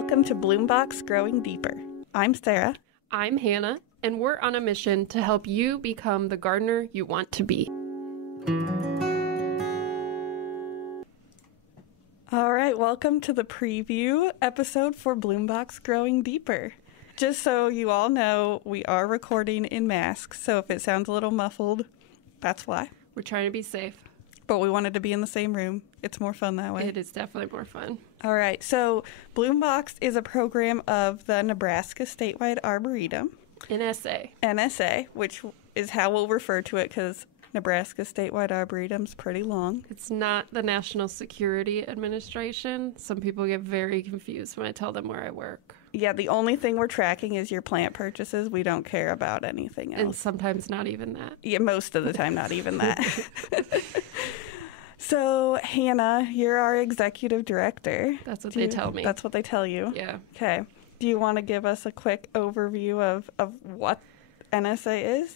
Welcome to Bloombox Growing Deeper. I'm Sarah. I'm Hannah, and we're on a mission to help you become the gardener you want to be. All right, welcome to the preview episode for Bloombox Growing Deeper. Just so you all know, we are recording in masks, so if it sounds a little muffled, that's why. We're trying to be safe. But we wanted to be in the same room. It's more fun that way. It is definitely more fun. All right, so Bloombox is a program of the Nebraska Statewide Arboretum. NSA, which is how we'll refer to it because Nebraska Statewide Arboretum's pretty long. It's not the National Security Administration. Some people get very confused when I tell them where I work. Yeah, the only thing we're tracking is your plant purchases. We don't care about anything else. And sometimes not even that. Yeah, most of the time, not even that. So, Hannah, you're our executive director. That's what they tell me. That's what they tell you? Yeah. Okay. Do you want to give us a quick overview of what NSA is?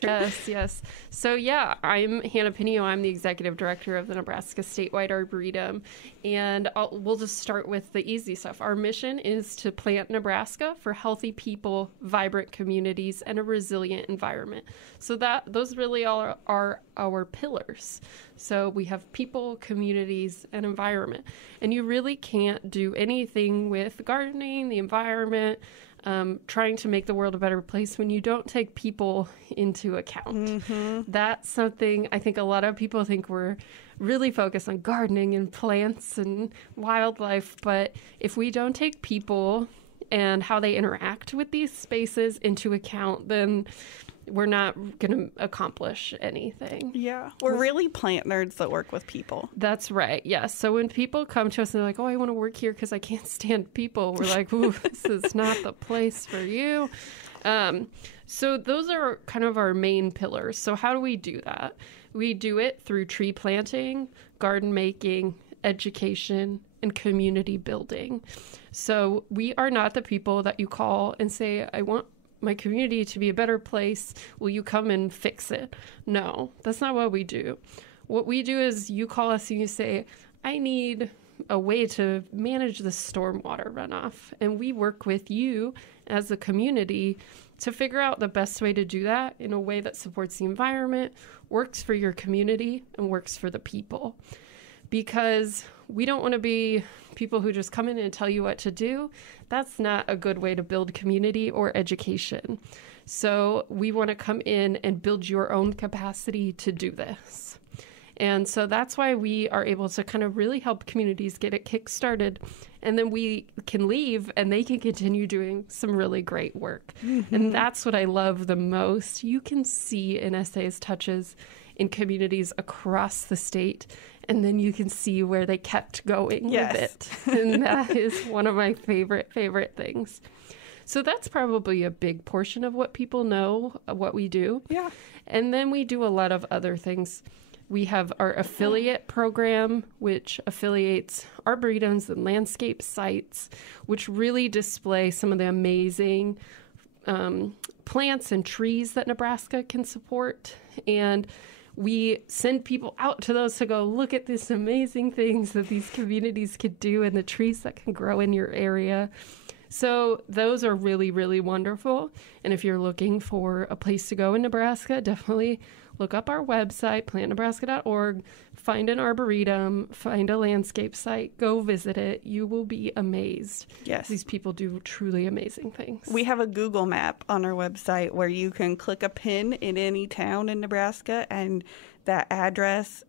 Yes. So, I'm Hannah Pinio. I'm the executive director of the Nebraska Statewide Arboretum. And we'll just start with the easy stuff. Our mission is to plant Nebraska for healthy people, vibrant communities, and a resilient environment. So those really are our pillars. So we have people, communities, and environment. And you really can't do anything with gardening, the environment, trying to make the world a better place when you don't take people into account. Mm-hmm. That's something I think a lot of people think we're really focused on gardening and plants and wildlife. But if we don't take people and how they interact with these spaces into account, then we're not going to accomplish anything. Yeah. We're really plant nerds that work with people. That's right. Yes. So when people come to us and they're like, oh, I want to work here because I can't stand people, we're like, ooh, this is not the place for you. So those are kind of our main pillars. So how do we do that? We do it through tree planting, garden making, education, and community building. So we are not the people that you call and say, I want my community to be a better place. Will you come and fix it? No, that's not what we do. What we do is you call us and you say, I need a way to manage the stormwater runoff. And we work with you as a community to figure out the best way to do that in a way that supports the environment, works for your community, and works for the people. Because we don't want to be people who just come in and tell you what to do. That's not a good way to build community or education. So we want to come in and build your own capacity to do this. And so that's why we are able to kind of really help communities get it kick-started. And then we can leave and they can continue doing some really great work. Mm-hmm. And that's what I love the most. You can see NSA's touches in communities across the state. And then you can see where they kept going with it. And that is one of my favorite things. So that's probably a big portion of what people know, what we do. Yeah. And then we do a lot of other things. We have our affiliate program, which affiliates arboretums and landscape sites, which really display some of the amazing plants and trees that Nebraska can support. And we send people out to those to go, look at these amazing things that these communities could do and the trees that can grow in your area. So those are really, really wonderful. And if you're looking for a place to go in Nebraska, definitely look up our website, plantnebraska.org, find an arboretum, find a landscape site, go visit it. You will be amazed. Yes. These people do truly amazing things. We have a Google map on our website where you can click a pin in any town in Nebraska and that address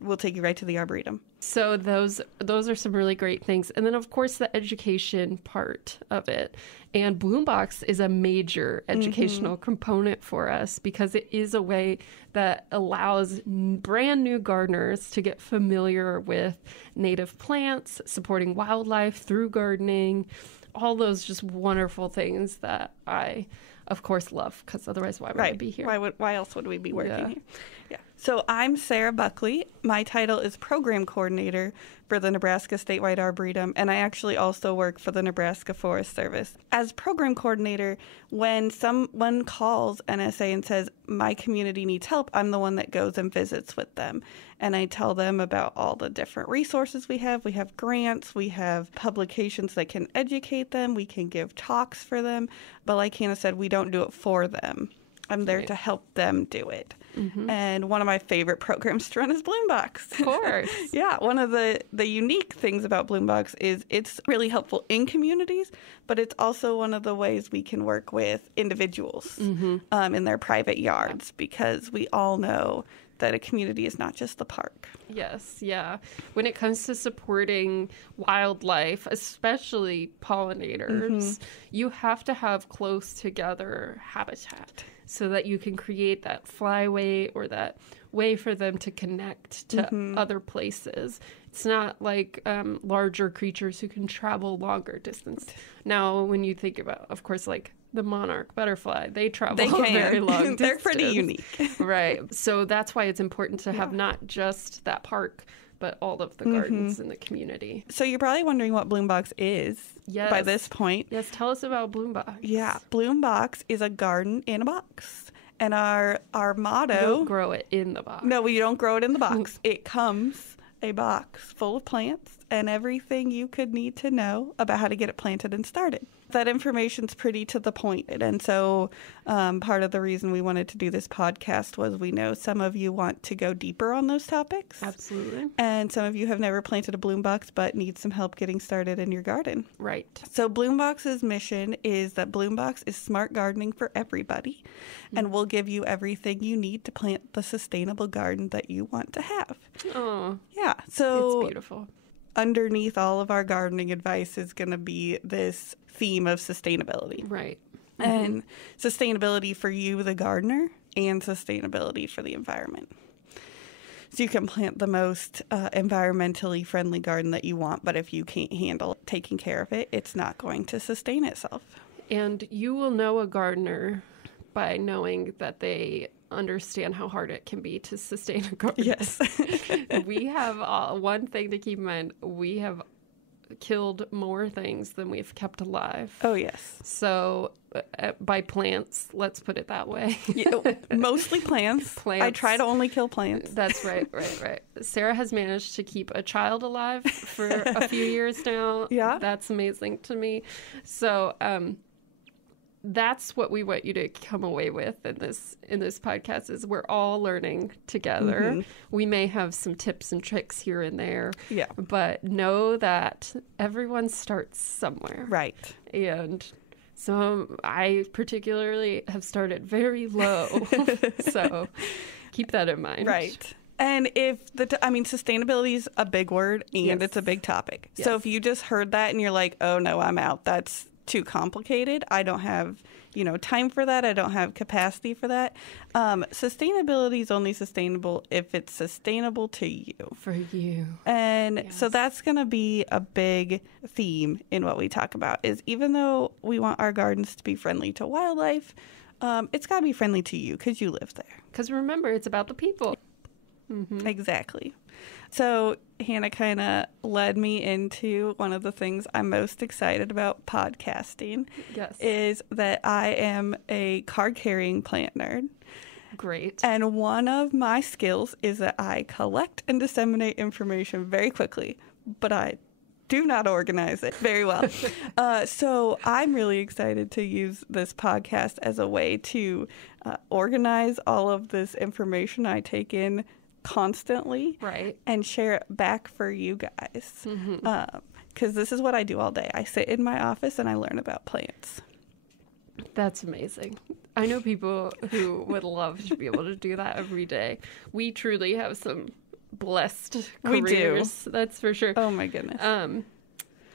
will take you right to the Arboretum. So those are some really great things. And then, of course, the education part of it. And Bloombox is a major educational component for us because it is a way that allows brand new gardeners to get familiar with native plants, supporting wildlife through gardening, all those just wonderful things that I, of course, love because otherwise why would I be here? Why else would we be working here? Yeah. So I'm Sarah Buckley. My title is Program Coordinator for the Nebraska Statewide Arboretum, and I actually also work for the Nebraska Forest Service. As Program Coordinator, when someone calls NSA and says, my community needs help, I'm the one that goes and visits with them. And I tell them about all the different resources we have. We have grants, we have publications that can educate them, we can give talks for them. But like Hannah said, we don't do it for them. I'm there to help them do it. Mm-hmm. And one of my favorite programs to run is Bloombox. Of course. Yeah, one of the unique things about Bloombox is it's really helpful in communities, but it's also one of the ways we can work with individuals in their private yards, because we all know that a community is not just the park. Yes, yeah. When it comes to supporting wildlife, especially pollinators, you have to have close together habitat so that you can create that flyway or that way for them to connect to other places. It's not like larger creatures who can travel longer distance. Now, when you think about, of course, like the monarch butterfly, they travel very long distance. They're pretty unique. Right. So that's why it's important to have not just that park, but all of the gardens in the community. So you're probably wondering what Bloombox is by this point. Yes, tell us about Bloombox. Yeah, Bloombox is a garden in a box. And our motto... You don't grow it in the box. No, we don't grow it in the box. It comes a box full of plants and everything you could need to know about how to get it planted and started. That information's pretty to the point. And so part of the reason we wanted to do this podcast was we know some of you want to go deeper on those topics. Absolutely. And some of you have never planted a Bloombox but need some help getting started in your garden. Right. So Bloombox's mission is that Bloombox is smart gardening for everybody, and we'll give you everything you need to plant the sustainable garden that you want to have. Oh. Yeah. So it's beautiful. Underneath all of our gardening advice is going to be this theme of sustainability. Right. And sustainability for you, the gardener, and sustainability for the environment. So you can plant the most environmentally friendly garden that you want, but if you can't handle taking care of it, it's not going to sustain itself. And you will know a gardener by knowing that they understand how hard it can be to sustain a garden. Yes. We have one thing to keep in mind. We have killed more things than we've kept alive. Oh, yes. So by plants, let's put it that way. Mostly plants. I try to only kill plants. That's right. Sarah has managed to keep a child alive for a few years now. Yeah. That's amazing to me. So that's what we want you to come away with in this podcast is we're all learning together. We may have some tips and tricks here and there. Yeah. But know that everyone starts somewhere. Right. And so I particularly have started very low. So keep that in mind. Right. And if sustainability is a big word and it's a big topic. Yes. So if you just heard that and you're like, oh no, I'm out. That's too complicated. I don't have, time for that. I don't have capacity for that. Sustainability is only sustainable if it's sustainable to you. For you. And so that's going to be a big theme in what we talk about is even though we want our gardens to be friendly to wildlife, it's got to be friendly to you because you live there. Because remember, it's about the people. Exactly. So Hannah kind of led me into one of the things I'm most excited about podcasting. Yes. Is that I am a card-carrying plant nerd. Great. And one of my skills is that I collect and disseminate information very quickly, but I do not organize it very well. So I'm really excited to use this podcast as a way to organize all of this information I take in constantly, right, and share it back for you guys. Because this is what I do all day. I sit in my office and I learn about plants. That's amazing. I know people who would love to be able to do that every day. We truly have some blessed careers. We do. That's for sure. Oh my goodness.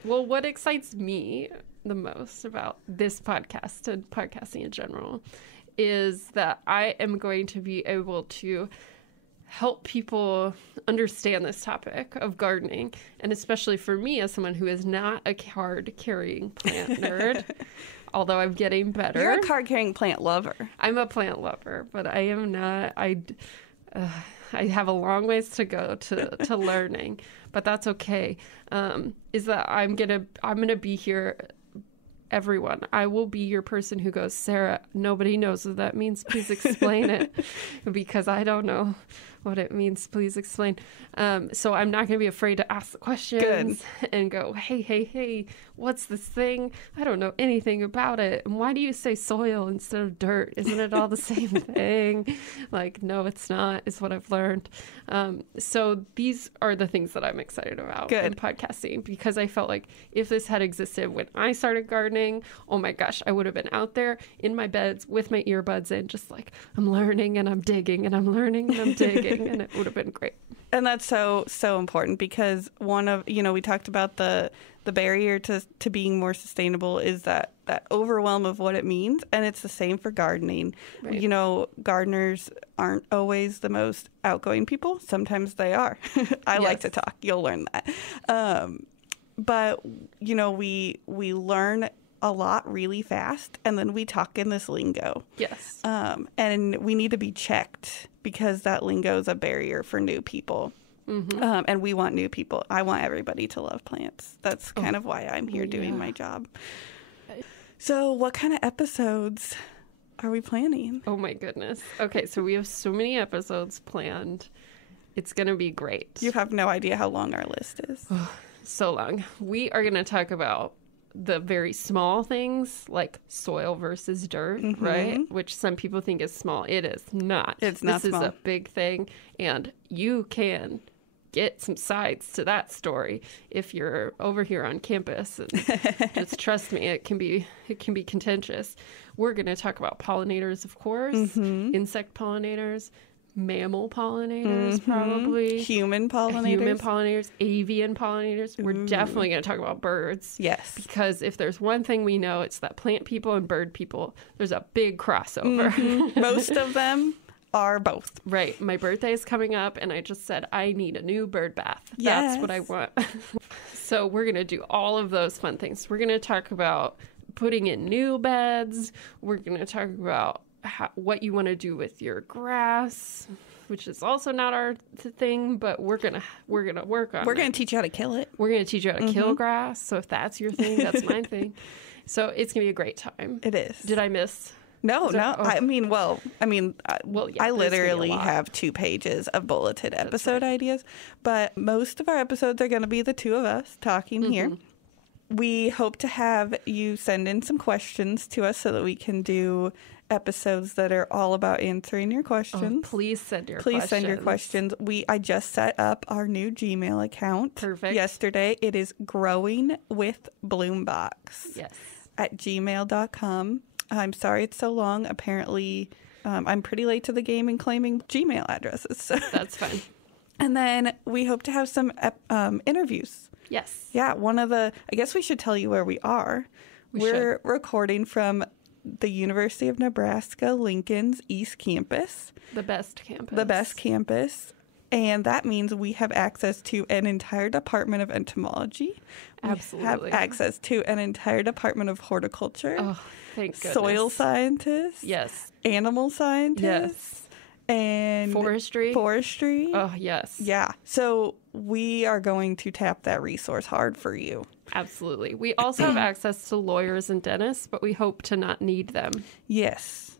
Well, what excites me the most about this podcast and podcasting in general is that I am going to be able to help people understand this topic of gardening, and especially for me as someone who is not a card-carrying plant nerd, although I'm getting better. You're a card-carrying plant lover. I'm a plant lover, but I am not. I have a long ways to go to learning, but that's okay. Is that I'm gonna be here. Everyone, I will be your person who goes, Sarah, nobody knows what that means. Please explain it, because I don't know what it means. Please explain. So I'm not going to be afraid to ask the questions and go, hey, what's this thing? I don't know anything about it. And why do you say soil instead of dirt? Isn't it all the same thing? Like, no, it's not, is what I've learned. So these are the things that I'm excited about in podcasting, because I felt like if this had existed when I started gardening, oh my gosh, I would have been out there in my beds with my earbuds in, just like, I'm learning and I'm digging and I'm learning and I'm digging. And it would have been great. And that's so important, because one of, we talked about the barrier to being more sustainable is that overwhelm of what it means. And it's the same for gardening. Right. Gardeners aren't always the most outgoing people. Sometimes they are. I like to talk. You'll learn that. But, we learn a lot really fast, and then we talk in this lingo. Yes. And we need to be checked, because that lingo is a barrier for new people. Mm-hmm. And we want new people. I want everybody to love plants. That's kind of why I'm here doing my job. So what kind of episodes are we planning? Oh my goodness. Okay, so we have so many episodes planned. It's going to be great. You have no idea how long our list is. So long. We are going to talk about the very small things, like soil versus dirt, right? Which some people think is small. It is not. It's not small. This is a big thing, and you can get some sides to that story if you're over here on campus. And just trust me, it can be contentious. We're going to talk about pollinators, of course, insect pollinators, mammal pollinators, probably human pollinators, avian pollinators. We're definitely going to talk about birds. Yes, because if there's one thing we know, it's that plant people and bird people, there's a big crossover. Most of them are both. Right. My birthday is coming up, and I just said I need a new bird bath. That's what I want. So we're going to do all of those fun things. We're going to talk about putting in new beds. We're going to talk about what you want to do with your grass, which is also not our thing, but we're gonna work on it. We're gonna teach you how to kill it. We're gonna teach you how to kill grass. So if that's your thing, that's my thing. So it's gonna be a great time. It is. Did I miss? No. I literally have 2 pages of bulleted episode ideas, but most of our episodes are gonna be the two of us talking here. We hope to have you send in some questions to us so that we can do episodes that are all about answering your questions. Please send your questions. I just set up our new Gmail account. Perfect. Yesterday. It is growingwithbloombox. Yes. At gmail.com. I'm sorry it's so long. Apparently, I'm pretty late to the game in claiming Gmail addresses. So. That's fine. And then we hope to have some interviews. Yes. Yeah, I guess we should tell you where we are. We're recording from the University of Nebraska Lincoln's East Campus. The best campus. And that means we have access to an entire department of entomology. Absolutely. We have access to an entire department of horticulture. Oh, thank goodness. Soil scientists. Yes. Animal scientists. Yes. And forestry. Oh, yes. Yeah. So we are going to tap that resource hard for you. Absolutely. We also have access to lawyers and dentists, but we hope to not need them. Yes.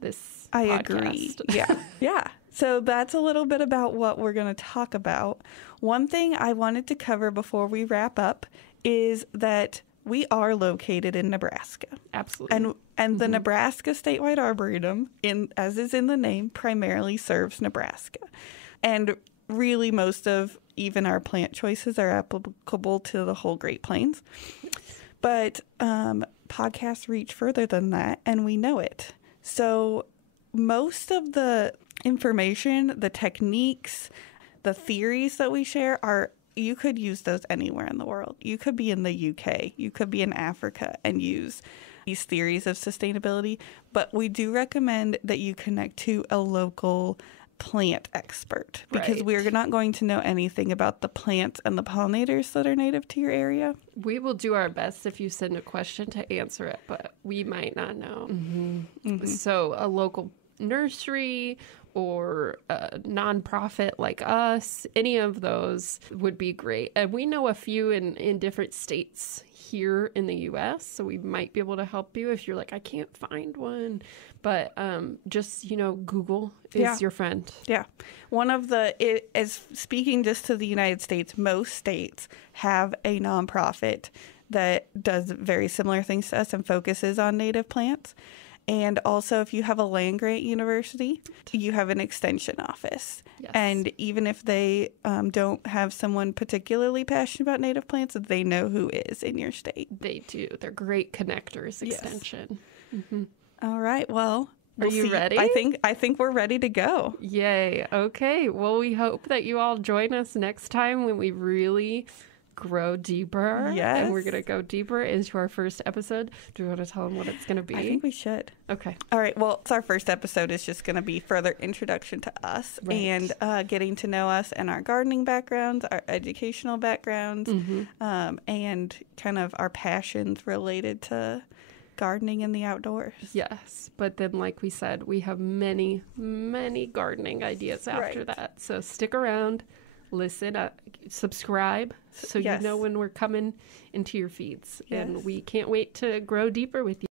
I agree. Yeah. Yeah. So that's a little bit about what we're going to talk about. One thing I wanted to cover before we wrap up is that we are located in Nebraska. Absolutely. And the Nebraska Statewide Arboretum, as is in the name, primarily serves Nebraska. And really most of even our plant choices are applicable to the whole Great Plains. But podcasts reach further than that, and we know it. So most of the information, the techniques, the theories that we share you could use those anywhere in the world. You could be in the UK, you could be in Africa and use these theories of sustainability. But we do recommend that you connect to a local plant expert, because we're not going to know anything about the plants and the pollinators that are native to your area. We will do our best if you send a question to answer it, but we might not know. So a local nursery or a nonprofit like us, any of those would be great. And we know a few in different states here in the U.S., so we might be able to help you if you're like, I can't find one. But just, Google is your friend. Yeah. Speaking just to the United States, most states have a nonprofit that does very similar things to us and focuses on native plants. And also, if you have a land-grant university, you have an extension office. Yes. And even if they don't have someone particularly passionate about native plants, they know who is in your state. They do. They're great connectors, extension. Yes. Mm-hmm. All right. Well, are you ready? I think we're ready to go. Yay. Okay. Well, we hope that you all join us next time when we really grow deeper. Yes. And we're going to go deeper into our first episode. Do you want to tell them what it's going to be? I think we should. Okay. All right. Well, our first episode is just going to be further introduction to us and getting to know us and our gardening backgrounds, our educational backgrounds, and kind of our passions related to gardening in the outdoors. Yes. But then, like we said, we have many, many gardening ideas after that. So stick around. Listen, subscribe so you know when we're coming into your feeds. Yes. And we can't wait to grow deeper with you.